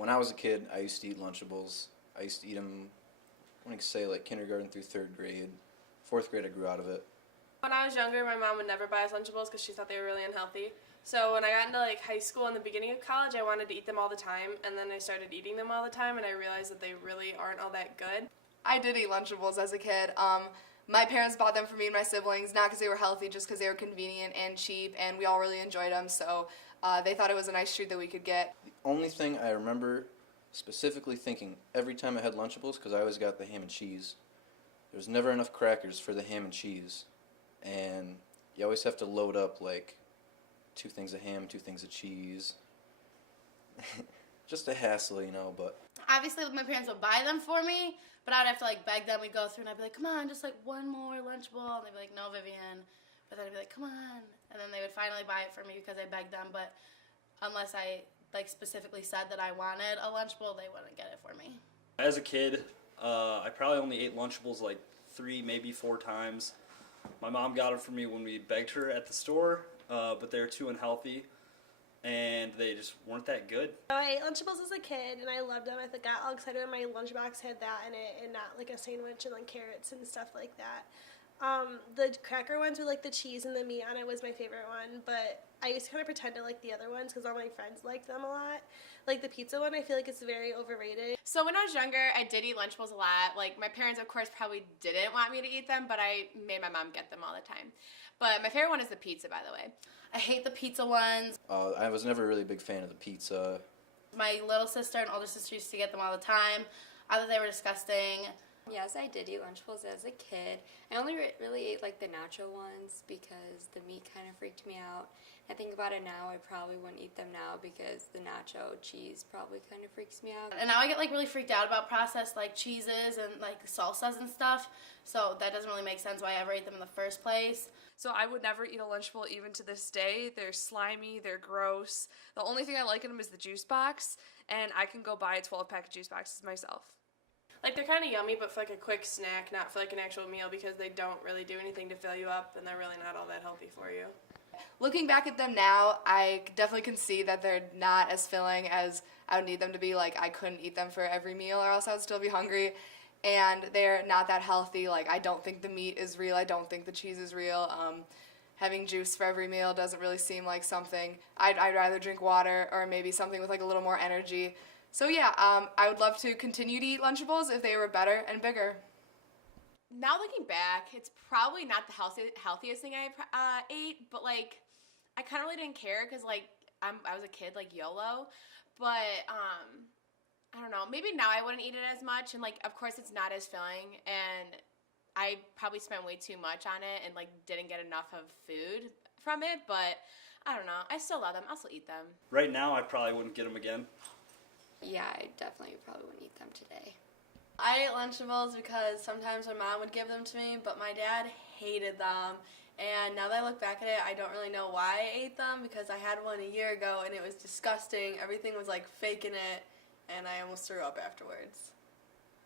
When I was a kid, I used to eat Lunchables. I used to eat them, I want to say like kindergarten through 3rd grade. 4th grade I grew out of it. When I was younger, my mom would never buy us Lunchables because she thought they were really unhealthy. So when I got into like high school and the beginning of college, I wanted to eat them all the time, and then I started eating them all the time, and I realized that they really aren't all that good. I did eat Lunchables as a kid. My parents bought them for me and my siblings, not because they were healthy, just because they were convenient and cheap, and we all really enjoyed them, so they thought it was a nice treat that we could get. The only thing I remember specifically thinking every time I had Lunchables, because I always got the ham and cheese, there's never enough crackers for the ham and cheese, and you always have to load up like 2 things of ham, 2 things of cheese. Just a hassle, you know, but... Obviously, my parents would buy them for me, but I'd have to, like, beg them. We'd go through, and I'd be like, come on, just, like, one more Lunchable. And they'd be like, no, Vivian. But then I'd be like, come on. And then they would finally buy it for me because I begged them. But unless I, like, specifically said that I wanted a Lunchable, they wouldn't get it for me. As a kid, I probably only ate Lunchables, like, 3, maybe 4 times. My mom got them for me when we begged her at the store, but they were too unhealthy. And they just weren't that good. I ate Lunchables as a kid, and I loved them. I got all excited when my lunchbox had that in it, and not like a sandwich and like carrots and stuff like that. The cracker ones with like the cheese and the meat on it was my favorite one, but I used to kind of pretend to like the other ones because all my friends liked them a lot. Like the pizza one, I feel like it's very overrated. So when I was younger, I did eat Lunchables a lot. Like my parents, of course, probably didn't want me to eat them, but I made my mom get them all the time. But my favorite one is the pizza, by the way. I hate the pizza ones. I was never really a big fan of the pizza. My little sister and older sister used to get them all the time. I thought they were disgusting. Yes, I did eat Lunchables as a kid. I only really ate like the nacho ones because the meat kind of freaked me out. I think about it now, I probably wouldn't eat them now because the nacho cheese probably kind of freaks me out. And now I get like really freaked out about processed like cheeses and like salsas and stuff. So that doesn't really make sense why I ever ate them in the first place. So I would never eat a Lunchable even to this day. They're slimy, they're gross. The only thing I like in them is the juice box, and I can go buy a 12-pack of juice boxes myself. Like they're kind of yummy, but for like a quick snack, not for like an actual meal, because they don't really do anything to fill you up, and they're really not all that healthy for you. Looking back at them now, I definitely can see that they're not as filling as I would need them to be. Like, I couldn't eat them for every meal or else I would still be hungry. And they're not that healthy. Like, I don't think the meat is real. I don't think the cheese is real. Having juice for every meal doesn't really seem like something. I'd rather drink water or maybe something with like a little more energy. So yeah, I would love to continue to eat Lunchables if they were better and bigger. Now looking back, it's probably not the healthiest thing I ate, but like I kind of really didn't care because like I was a kid, like YOLO. But I don't know, maybe now I wouldn't eat it as much, and like of course it's not as filling, and I probably spent way too much on it and like didn't get enough of food from it. But I don't know, I still love them. I'll still eat them. Right now, I probably wouldn't get them again. Yeah, I definitely probably wouldn't eat them today. I ate Lunchables because sometimes my mom would give them to me, but my dad hated them. And now that I look back at it, I don't really know why I ate them because I had one a year ago and it was disgusting. Everything was like fake in it, and I almost threw up afterwards.